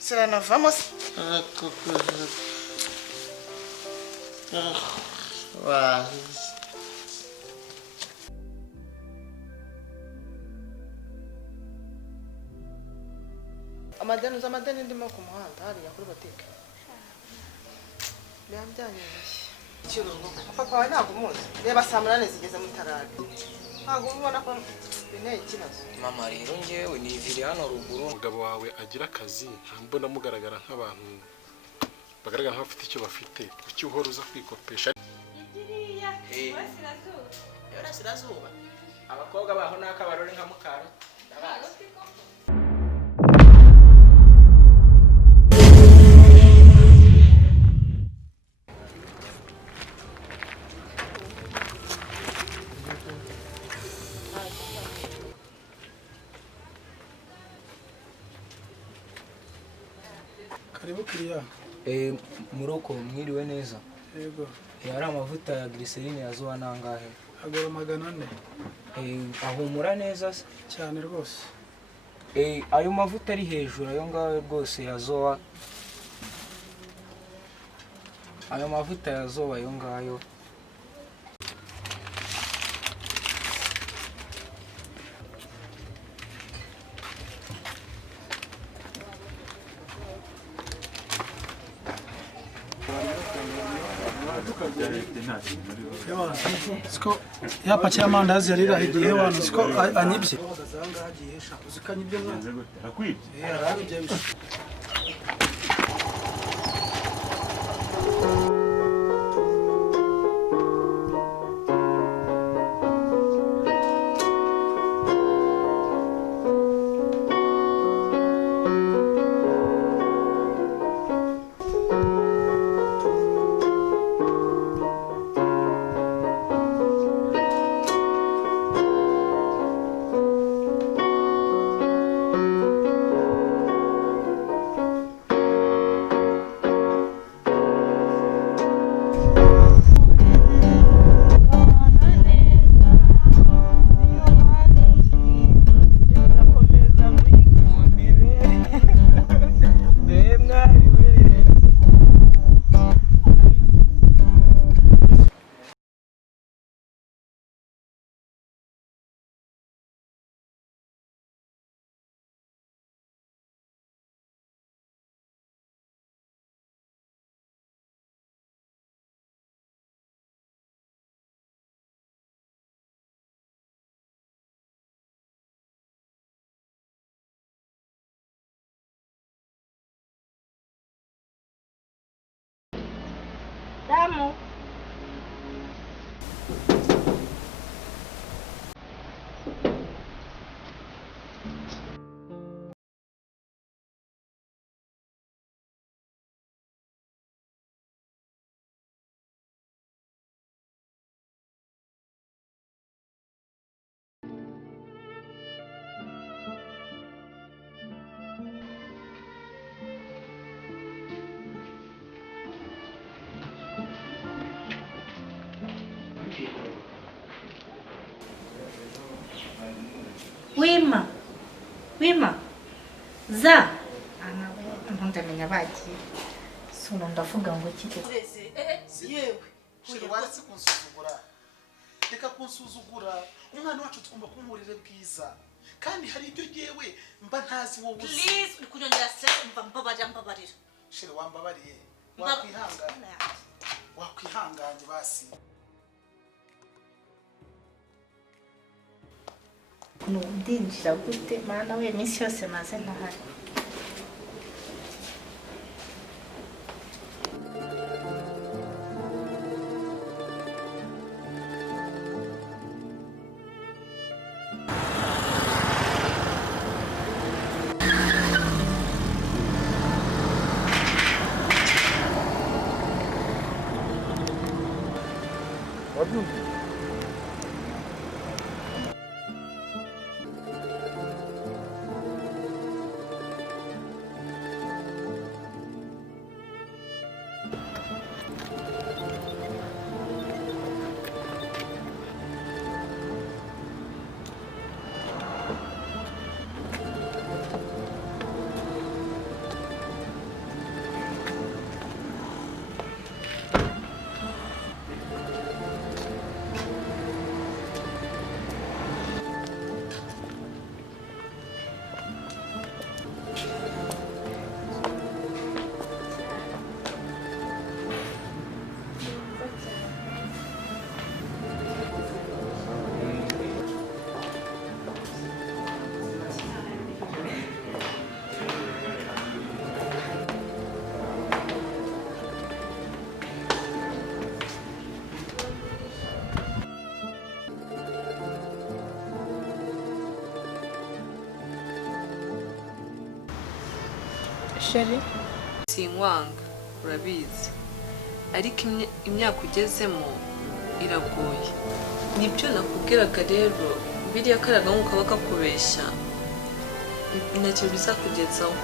Será nós vamos? Amadeni ndimo ku muhanda hariya kuri botike. Byanyoroshye. Papa wawe ntabwo umuzi. Reba saa munani zigeze mu tarari. Ntabwo ubona ko binteye ikibazo. Mama rero njyewe ni iviri hano ruguru. Umugabo wawe agira akazi mbona mugaragara nk'abantu bagaragara nk'abafite icyo bafite. Kuki uhora uza kwikopesha? Yarasirazuba. Abakobwa baho n'akabarore nka mukaro. Ndabazi. Karibu kiriya. Muroko mwiriwe neza. Yego. Yari amavuta ya glycerine yazuwa nangahe? Agora 400. Ahumura neza se? Cyane rwose. Ayo mavuta ari hejuru ayo ngaho rwose yazoa. Ayo mavuta yazoa ayo ngayo. Siko yapakira amandazi yarira igihe wano siko anyibye. Uzikanyibye mwana. Akwibye. Arabye. Damu. Wima za ndamenya bagiye sura ndavuga ngo kike yewe shira waretse kunsuzugura reka kunsuzugura umwana wacu twumva kumurire bwiza kandi hari ibyo yewe mba ntazi wowe please ukunyongera stress mbabarira shira wambabariye wakwihanganye basi ndinjira gute mana we iminsi yose maze ntahari Sheri sinkwanga urabizi ariko imyaka ugezemo iragoye nibyo nakubwiraga rero biriya karaga nk'uko kakubeshya ntacyo bizakugezaho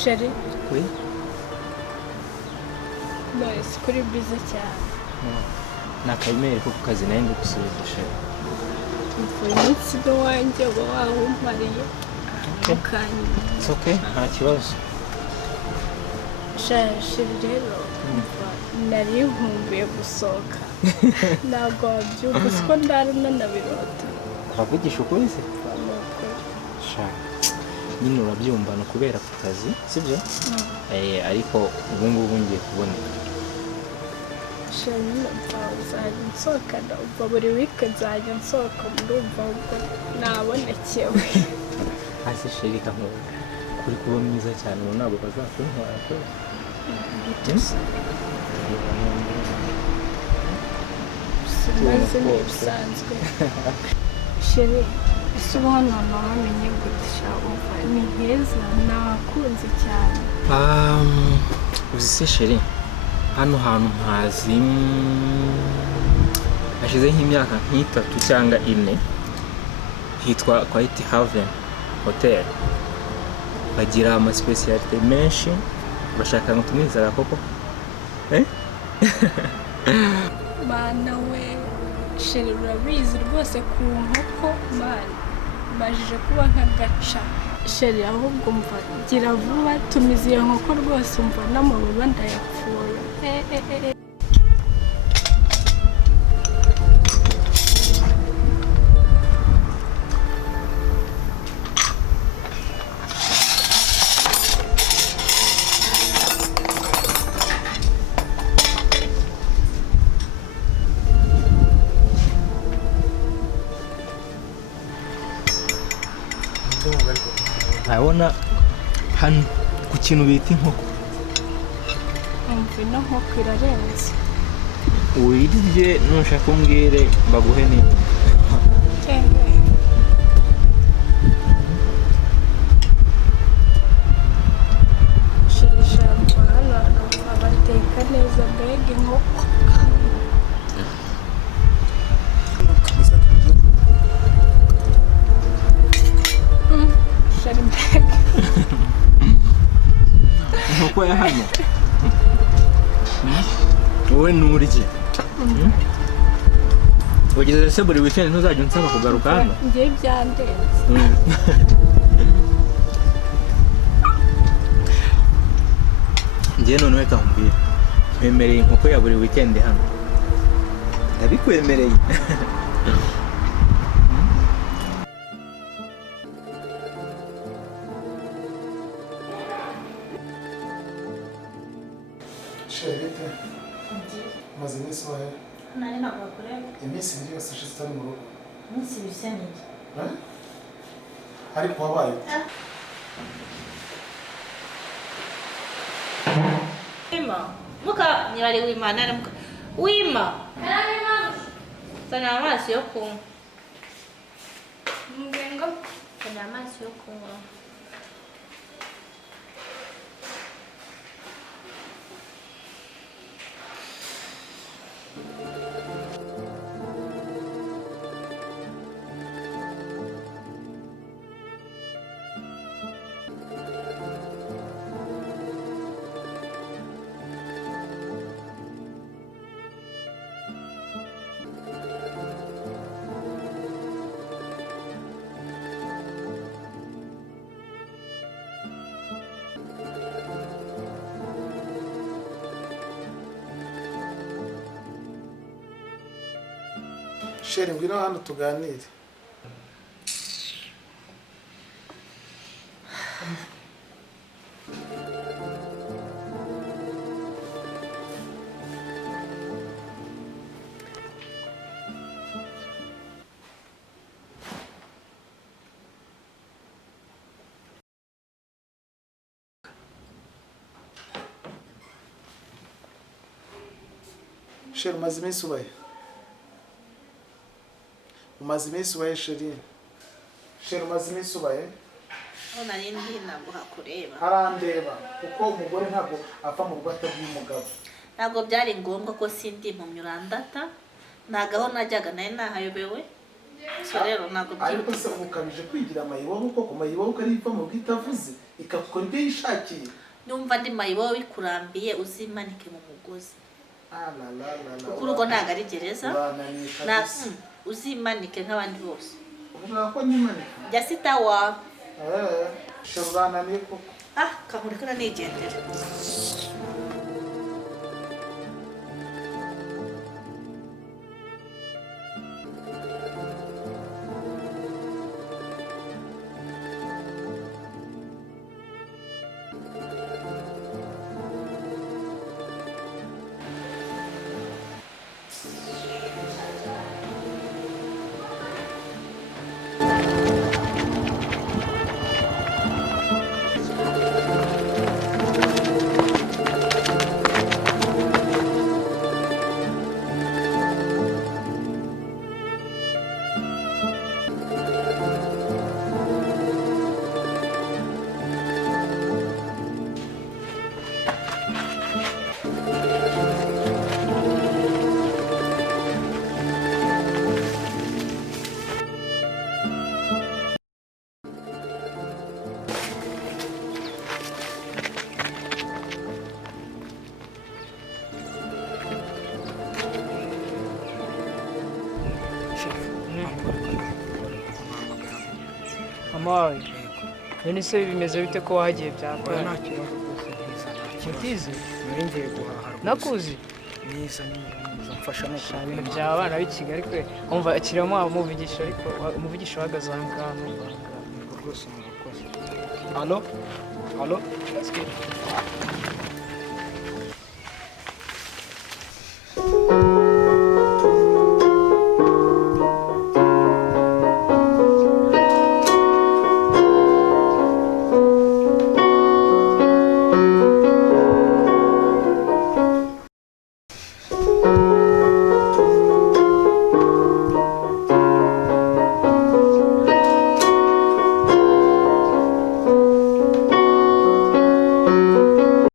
Sheri Oui. Boys kuri bize cyane Nakayimere ko ku kazi nayo ndigusubiza Sheri. uyu munsi do wanjye wawe Mariye mukanya It's okay, nta kibazo. Sheri rero nari nkumbuye gusohoka ntabwo wabyuka uko ndaruna na birota Uravugisha ukuri se? Sha. Nyine urabyumva no kubera ku kazi, sibyo? Ariko ubu ngubu ngiye kuboneka. Sheri uzajya nsohokana ubwo buri wiki nzajya nsohoka ndumva ubwo nabonekewe Hasi Sheri kamuwe. Kuri kuba mwiza cyane ubu ntabwo bazakuntwara ko. Simaze n'ibisanzwe Sheri ese ubu hano wamenye gute umva ni heza nakunze cyane Uzi se Sheri hano hantu mpazi hashize nk'imyaka nk'itatu cyangwa ine hitwa Quality Haven Hotel bagira ama specialite menshi bashaka ngo tumwizera koko Mana we Sheri urabizi rwose ku nkoko mani majije kuba nk'agaca Sheri ahubwo mva gira vuba tumize iyo nkoko rwose umva n'amababa ndayapfuye Urabona hano ku kintu bita inkoko umva ino nkoko irarenze uyirye nushaka umbwire baguhe nini Sheri ijambo hano bateka neza mbega inkoko Sheri mbega inkoko ya hano wowe nurye ugeze se buri weekend ntuzajya unsaba kugaruka hano ngiye byandenze ngiye none reka nkubwire nkwemereye inkoko ya buri weekend hano ndabikwemereye Sheri bite maze iminsi wahe nari ntabwo kureba iminsi ibiri yose ishize utari mu rugo iminsi ibise n'iki ariko wabaye wima muka nyibari wima nari muka wima zana amazi yo kunywa Mgengo zana amazi yo kunywa Sheri ngwino hano tuganire Sheri umaze iminsi ubaye umaze iminsi ubaye Sheri Sheri umaze iminsi ubaye Ona rindi ntabwo hakureba. Arandeba kuko umugore ntabwo apfa mu rwata rw'umugabo. Ntabwo byari ngombwa ko sindi impumyi urandata. Nagaho najyaga naye nahayobewe. So rero ntabwo ariko se ukabije kwigira mayibobo koko mayibobo ari ipfa mu bwitavuze ikakora ibyo yishakiye. Numva ndi mayibobo bikurambiye uzimanike mu mugozi. Kuko urugo ntabwo ari gereza. Uzimanike nk'abandi bose. Uvuga ko nimanike? Jya sitawa. Shobana ni koko. Kamurekana nigendera. Amawe, none se bimeze bite ko wahagiye byakora? Nta kibazo rwose neza. Mutize? Nari ngiye guhaha rwose. Nakuzi? Neza mfasha no Sha ibintu by'abana b'i Kigali kwe. Umva akiramo umuvugisha ariko umuvugisha uhagaze aha ngaha rwose murakoze. Allo?